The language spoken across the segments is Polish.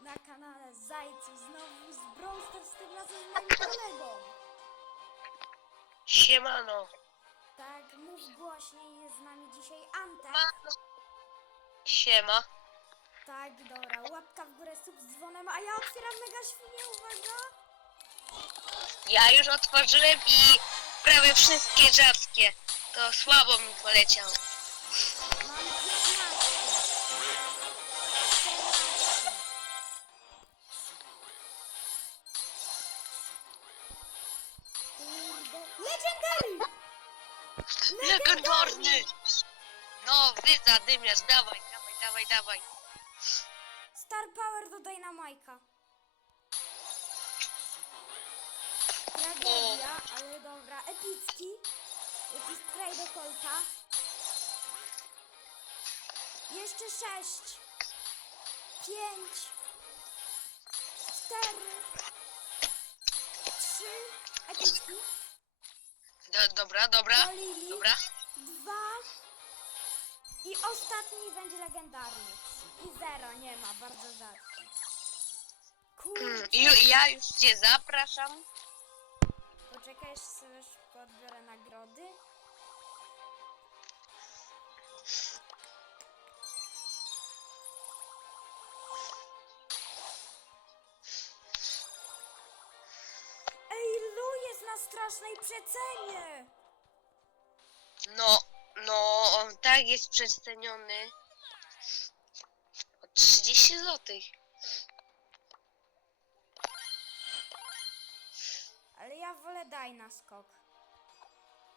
Na kanale Zajcu znowu z Brawl Stars, tym razem z moim kolegą. Siemano. Tak, mów głośniej, jest z nami dzisiaj Antek. Siema. Tak, dobra, łapka w górę, sub z dzwonem, a ja otwieram mega świnie, uwaga. Ja już otworzyłem i prawie wszystkie rzadkie. To słabo mi poleciało. Legendary! Legendarny! No, wy zadymiasz, dawaj, dawaj, dawaj, dawaj. Star Power do Dynamajka. Tragedia, ale dobra. Epicki. Jakiś spray do kolta. Jeszcze sześć. Pięć. Cztery. Trzy. Epicki. Do, dobra, dobra, Do Lili. dobra. Dwa. I ostatni będzie legendarny. I zero, nie ma, bardzo rzadki. Kurde. Mm, ju- ja już cię zapraszam. Poczekaj, jeszcze sobie szybko odbiorę nagrody. Strasznej przecenie! No, no, on tak jest przeceniony. O 30 zł. Ale ja wolę daj na skok.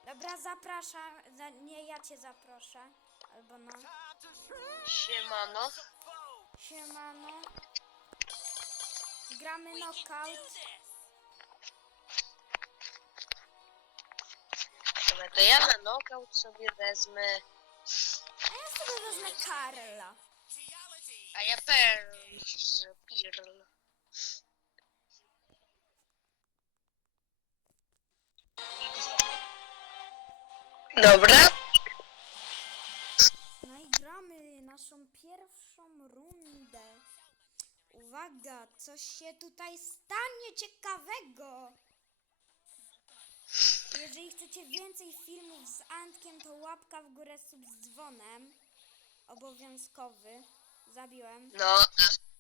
Dobra, zapraszam. za- Nie, ja cię zaproszę. Albo no. Siemano. Siemano. Gramy knockout. To ja na knockout sobie wezmę. A ja sobie wezmę Karla. A ja Pearl. Pearl. Dobra. No i gramy naszą pierwszą rundę. Uwaga, coś się tutaj stanie ciekawego. Jeżeli chcecie więcej filmów z Antkiem, to łapka w górę sub z dzwonem. Obowiązkowy. Zabiłem. No,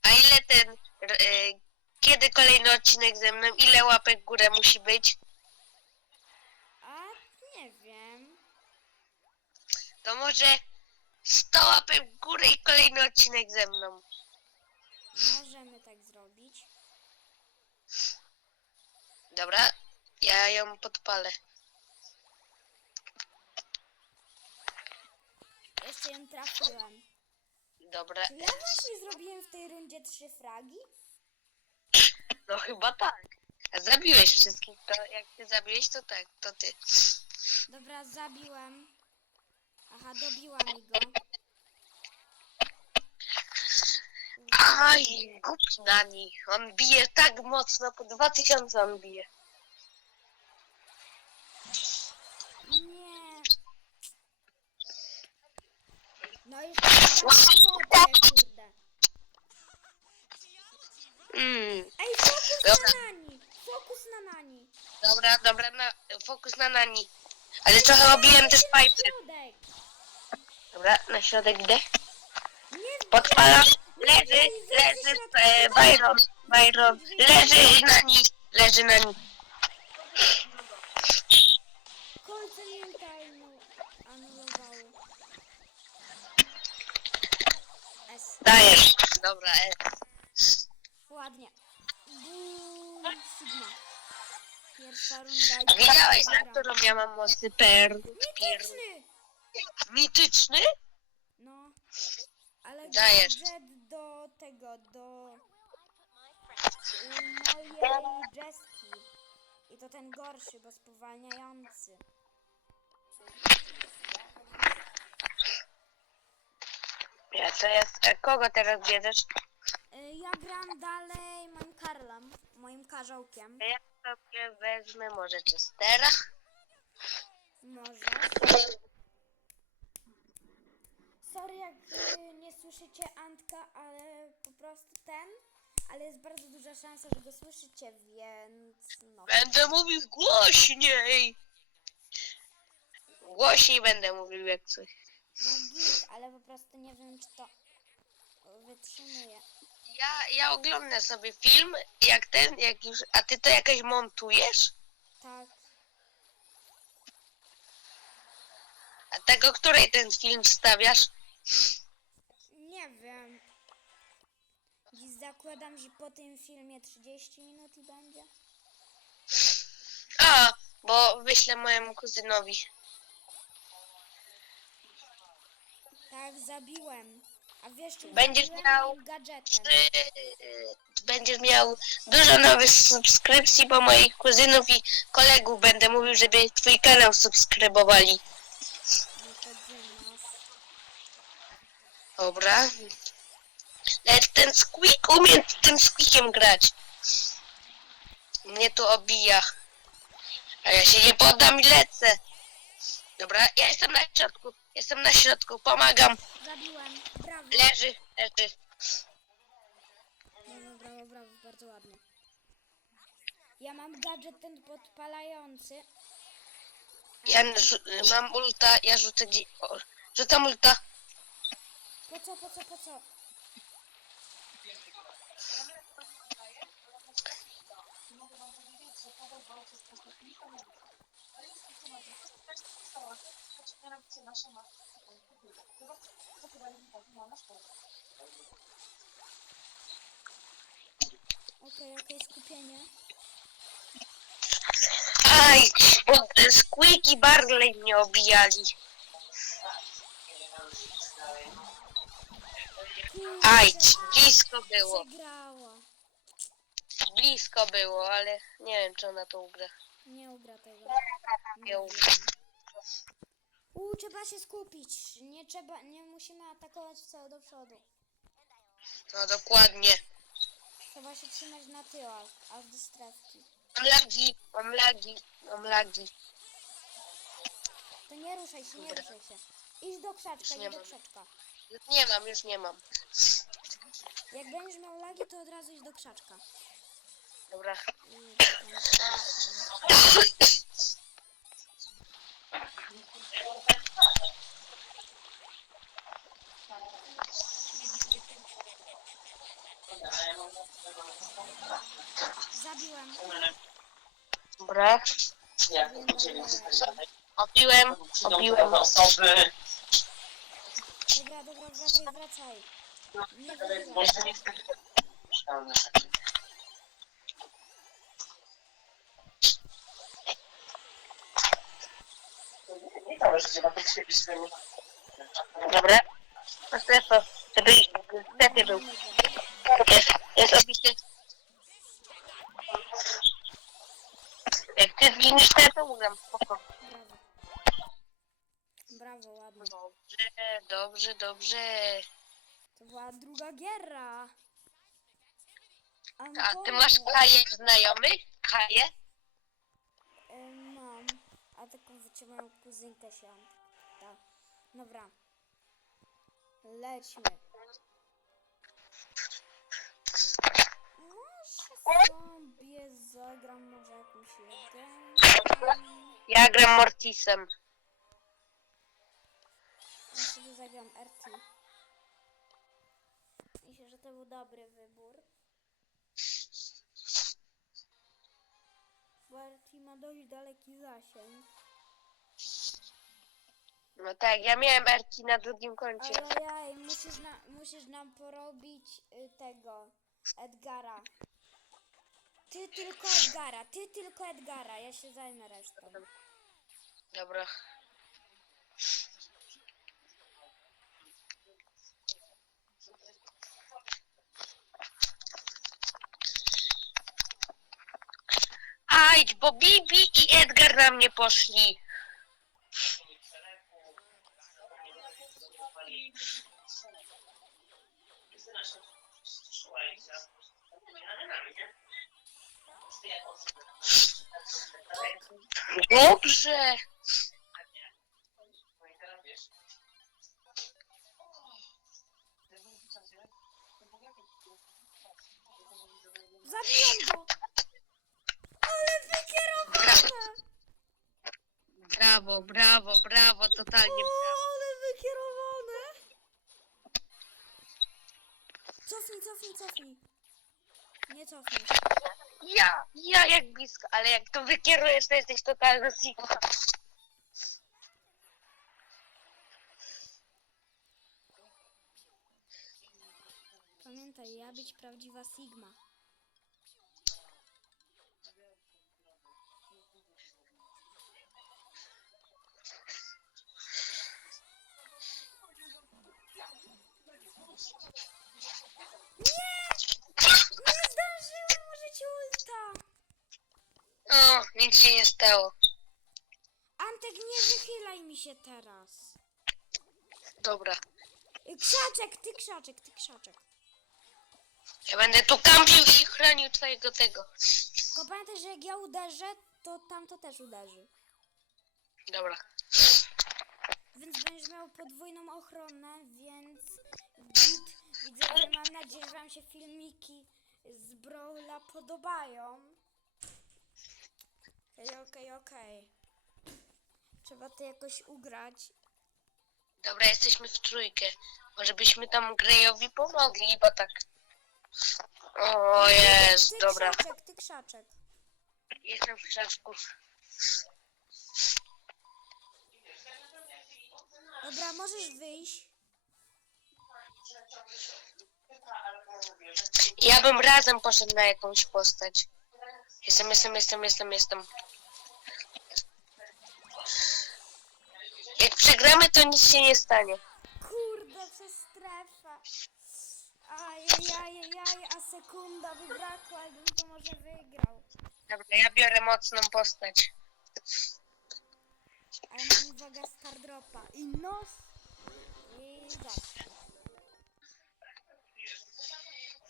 a, ile ten. y, kiedy kolejny odcinek ze mną? Ile łapek w górę musi być? A nie wiem. To może 100 łapek w górę i kolejny odcinek ze mną. Możemy tak zrobić. Dobra, ja ją podpalę. Jeszcze ją trafiłem. Dobra, Czy ja właśnie zrobiłem w tej rundzie trzy fragi? no chyba tak. Zabiłeś wszystkich, to jak ty zabiłeś, to tak, to ty. Dobra, zabiłem. Aha, dobiła mi go. Aj, głupi na nich. On bije tak mocno, po 2000 on bije. Nie. No i jeszcze kurde. Mm, Ej, fokus Dobra. na Nani! Fokus na Nani! dobra, dobra, na, fokus na Nani. Ale trochę obiłem też pipe. środek! Dobra, na środek idę. Nie Podpalam. Leży, leży e, Byron, Byron. Leży na nich, leży na nich. Dajesz. Dobra, e. Ładnie. Bum, Sigma. Pierwsza runda. A Wiedziałeś, na Dobra. którą ja mam mocy per... Mityczny! Mityczny? No. Ale Dajesz. do tego, do y, mojej Jeski. I to ten gorszy, bo spowalniający. Ja co jest? A kogo teraz bierzesz? Y, Ja gram dalej moim Karlem, moim karzołkiem. Ja sobie wezmę może Chestera. Może. Sorry, jak y, nie słyszycie Antka, ale po prostu ten, ale jest bardzo duża szansa, że go słyszycie, więc no. Będę mówił głośniej. Głośniej będę mówił jak coś. No git, ale po prostu nie wiem, czy to wytrzymuje. Ja, ja oglądam sobie film, jak ten, jak już, a ty to jakaś montujesz? Tak, A tego, której ten film wstawiasz? nie wiem. Dziś zakładam, że po tym filmie 30 minut i będzie. A, bo wyślę mojemu kuzynowi. Tak, zabiłem. A wiesz, czym Będziesz zabiłem? miał Moim gadżetem. Czy będziesz miał dużo nowych subskrypcji, bo moich kuzynów i kolegów będę mówił, żeby twój kanał subskrybowali. No to. Dobra. Lecz ten squeak umie tym squeakiem grać. Mnie tu obija. A ja się nie poddam i lecę. Dobra, ja jestem na środku. Jestem na środku, pomagam. Zabiłem. Brawo. Leży, leży. Brawo, brawo, brawo, bardzo ładnie. Ja mam gadżet ten podpalający. Ja rzu- mam ulta, ja rzucę dzi- o, Rzucam ulta. Po co, po co, po co? Okej, okej, skupienie. Aj, bo Squeak i Barley mnie obijali. Aj, blisko było. Przegrała. Blisko było, ale nie wiem, czy ona to ugra. Nie ugra tego. Nie ugra. U, trzeba się skupić. Nie trzeba, nie musimy atakować wcale do przodu. No dokładnie. Trzeba się trzymać na tyłach, aż do strefki. Mam lagi, mam lagi, mam lagi. To nie ruszaj się, nie Dobra. ruszaj się. Idź do krzaczka, Już nie idź do mam. krzaczka. Już nie mam, już nie mam. Jak będziesz miał lagi, to od razu idź do krzaczka. Dobra. I tam- Zabiłem. Dobra. Obiłem, obiłem. osoby. Dobra, dobra, wracaj, wracaj. Nie wychylaj. Dobra. Na strefa, żeby w strefie był. Jest, jest obity. Jak ty zginiesz, to ja to ugram. Spoko. Brawo. Ładnie. Dobrze, dobrze, dobrze. To była druga giera. A ty masz Kaję znajomych? Kaję? Taką moją kuzynkę się. Tak. Dobra. Lećmy. Może sobie zagram może jakąś jedynkę. Ja gram Mortisem. Ja sobie zagram RT. Myślę, że to był dobry wybór. Bo RT ma dość daleki zasięg. No tak, ja miałem Erki na drugim koncie. Ale jaj, musisz, na, musisz nam porobić y, tego Edgara. Ty tylko Edgara, ty tylko Edgara, ja się zajmę resztą. Dobra. Ajdź, bo Bibi i Edgar na mnie poszli. Dobrze. Zabiłem go. Ale wykierowana. Brawo, brawo, brawo, totalnie brawo. Cofnij, cofnij, cofnij. Nie cofnij. Ja, ja jak blisko, ale jak to wykierujesz, to jesteś totalna sigma. Pamiętaj, ja być prawdziwa Sigma. O, nic się nie stało. Antek, nie wychylaj mi się teraz. Dobra. Y, Krzaczek, ty krzaczek, ty krzaczek. Ja będę tu kampił i chronił twojego tego. Tylko pamiętaj, że jak ja uderzę, to tamto też uderzy. Dobra. Więc będziesz miał podwójną ochronę, więc git. Widzę, że mam nadzieję, że wam się filmiki z Brawla podobają. Okej, okej, okej. Trzeba to jakoś ugrać. Dobra, jesteśmy w trójkę. Może byśmy tam Grejowi pomogli, bo tak... O, jest, ty dobra. krzaczek, ty krzaczek. Jestem w krzaczku. Dobra, możesz wyjść. Ja bym razem poszedł na jakąś postać. Jestem, jestem, jestem, jestem, jestem. Jak przegramy, to nic się nie stanie. Kurde, przez strefę. Ajajajajaj, a sekunda by brakła, jakbym to może wygrał. Dobra, ja biorę mocną postać. Ale mam uwaga Stardropa. I nos. I dasz.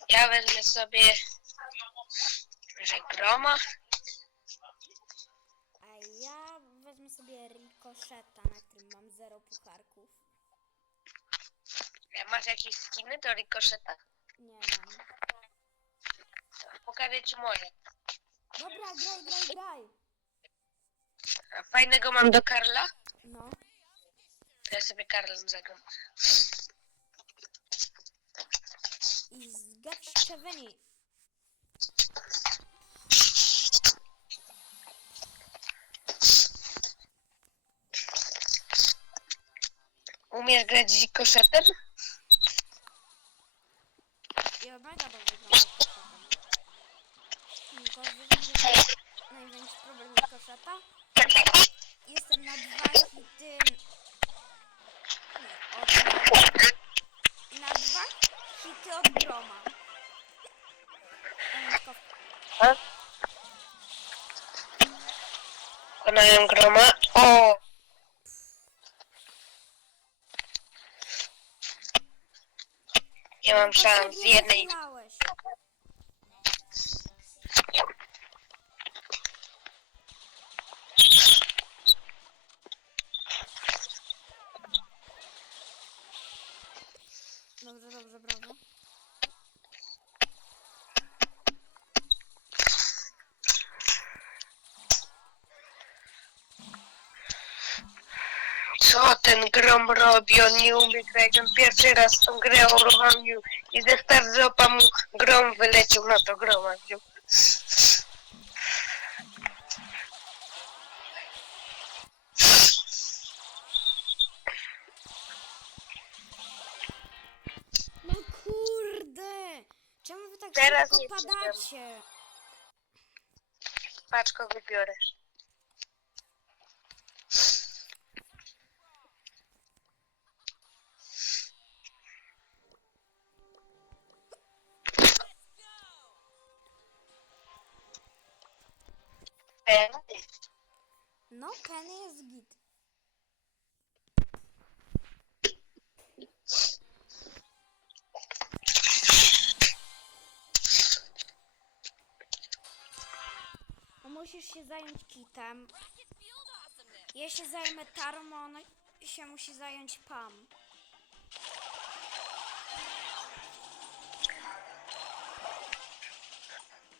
Ja wezmę sobie... Że groma. Sobie rikoszeta, na którym mam zero pucharków. Masz jakieś skiny do rikoszeta? Nie mam. Pokażę ci moje. Dobra, graj, graj, graj. A fajnego mam do Karla? No. To ja sobie Karlem zagram. I zgacz Czeweni. Umiesz grać z rikoszetem? Ja mega dobrze gram rikoszetem. Tylko wiem, że największy problem rikoszeta. Jestem na dwa hity... Nie, od... Na dwa hity od groma. A, tylko A? Konają groma. O! Nie mam szans z jednej. Wychylałeś. Dobrze, dobrze, brawo. Co ten grom robi? On nie umie grać. On pierwszy raz tą grę uruchomił i ze starzopa mu grom wyleciał na to groma. wziął. No kurde! Czemu wy tak Teraz szybko nie padacie? Paczko wybiorę. No, Penny jest git. No musisz się zająć kitem. Ja się zajmę tarmą, ona się musi zająć Pam.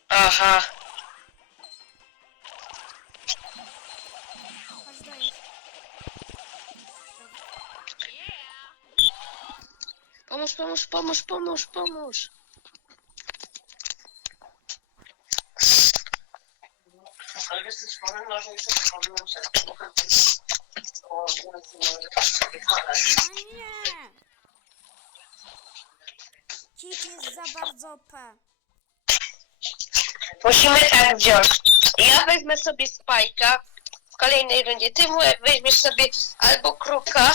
Aha. Pomóż, pomóż, pomóż, pomóż. Ale wiesz, co no, że jeszcze powiem, że... O, teraz nie mogę No nie! Cik jest za bardzo OP. Musimy tak wziąć. Ja wezmę sobie spajka w kolejnej rundzie. Ty mu weźmiesz sobie albo kruka,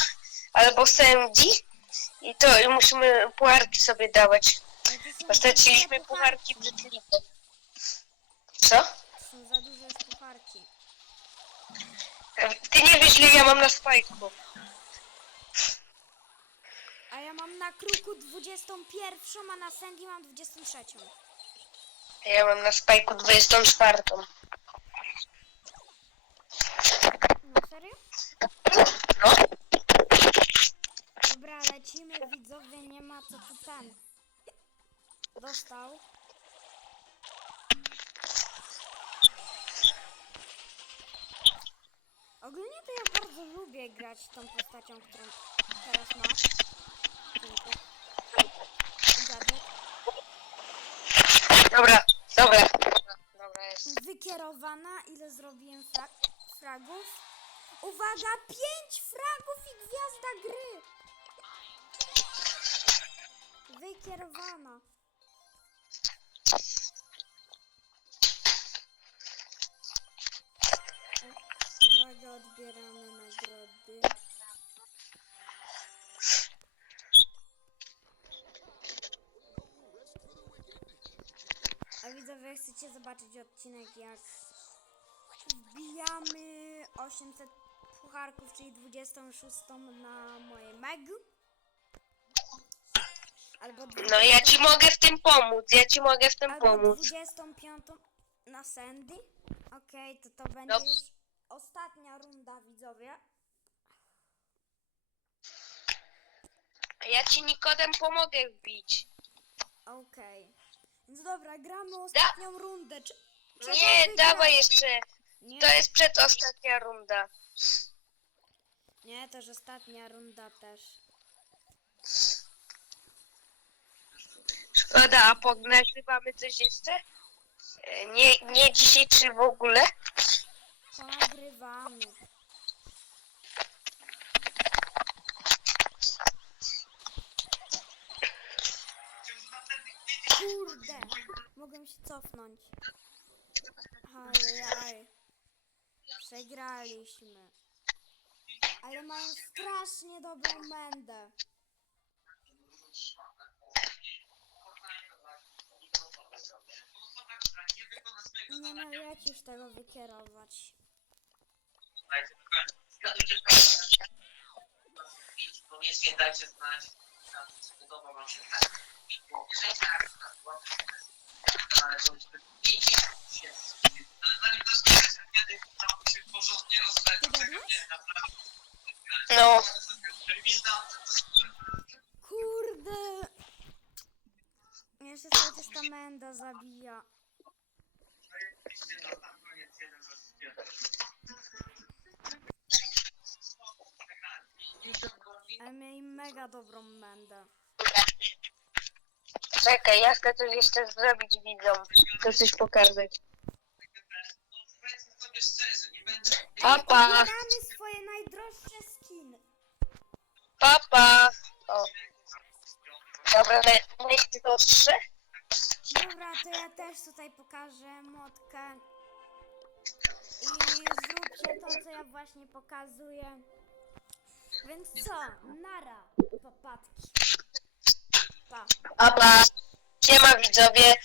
albo sędzi. I to i musimy pucharki sobie dawać. Bo straciliśmy pucharki przed ligą. Co? Są za duże pucharki. Ty nie wiesz, ile ja mam na spajku. A ja mam na kruku 21, a na Sandy mam 23. Ja mam na spajku 24. No serio? No. Dobra, lecimy widzowie, nie ma co tu ten. Dostał. Ogólnie to ja bardzo lubię grać tą postacią, którą teraz masz. Dobra, dobra. Dobra, jest. Wykierowana, ile zrobiłem fra fragów? Uwaga, pięć fragów i gwiazda gry! Wykierowana. Uwaga, odbieramy nagrody. A widzowie, chcecie zobaczyć odcinek, jak wbijamy 800 pucharków, czyli 26 na moje meg? Albo, No ja ci mogę w tym pomóc, ja ci mogę w tym albo pomóc. 25 na Sandy. Okej, to to będzie Dobrze. już ostatnia runda, widzowie. Ja ci Nikodem pomogę wbić. Okej. Więc dobra, gramy ostatnią rundę. Czy, trzeba Nie, wygrać. dawaj jeszcze. Nie, To jest przedostatnia runda. nie, to już ostatnia runda też. Szkoda, a ponagrywamy coś jeszcze? E, Nie, nie dzisiaj czy w ogóle? Ponagrywamy. Kurde, mogłem się cofnąć. Ajaj. Przegraliśmy. Ale mają strasznie dobrą mędę. Nie możecie już tego wykierować. Koniecznie dajcie znać, czy podoba wam się tak. Jeżeli tak, to się ale zanim zaczniecie, kiedy tam się porządnie rozleci, gadłeś? nie naprawdę. No. Kurde! Jeszcze cały czas ta menda zabija. Mieli mega dobrą mędę. Czekaj, ja chcę coś jeszcze zrobić widzom. Chcę coś pokazać. Papa, Odbieramy swoje najdroższe skiny. papa. O. Dobra, naj- najdroższe. Dobra, to ja też tutaj pokażę motkę. I zróbcie to, co ja właśnie pokazuję. Więc co? Nara, papatki. Pa. Papa. Siema widzowie.